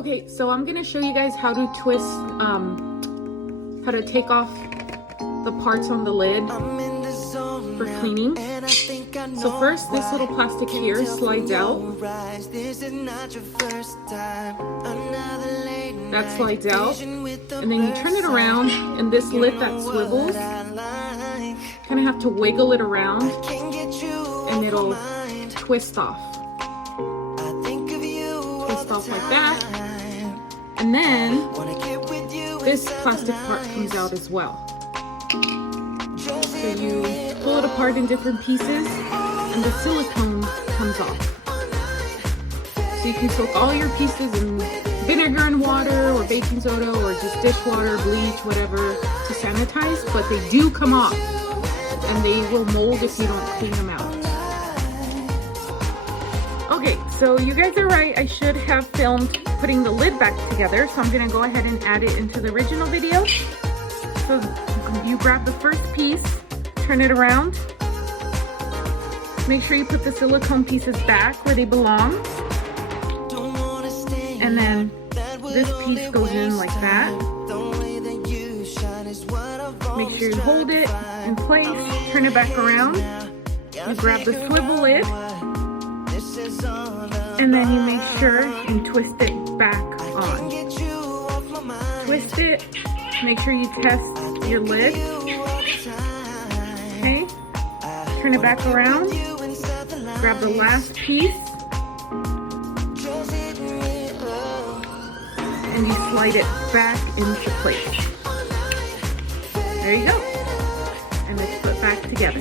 Okay, so I'm gonna show you guys how to twist, how to take off the parts on the lid for cleaning. So first, this little plastic here slides out. That slides out, and then you turn it around, and this lid that swivels, kind of have to wiggle it around, and it'll twist off. Twist off like that, and then this plastic part comes out as well. So you pull it apart in different pieces, and the silicone comes off. So you can soak all your pieces in vinegar and water, or baking soda, or just dishwater, bleach, whatever, to sanitize, but they do come off, and they will mold if you don't clean them out. Okay, so you guys are right, I should have filmed putting the lid back together, so I'm gonna go ahead and add it into the original video. So you grab the first piece, turn it around, make sure you put the silicone pieces back where they belong, and then this piece goes in like that. Make sure you hold it in place, turn it back around, you grab the swivel lid, and then you make sure you twist it back on. Twist it, make sure you test your lid. Okay, turn it back around, grab the last piece, and you slide it back into place. There you go. And it's put back together.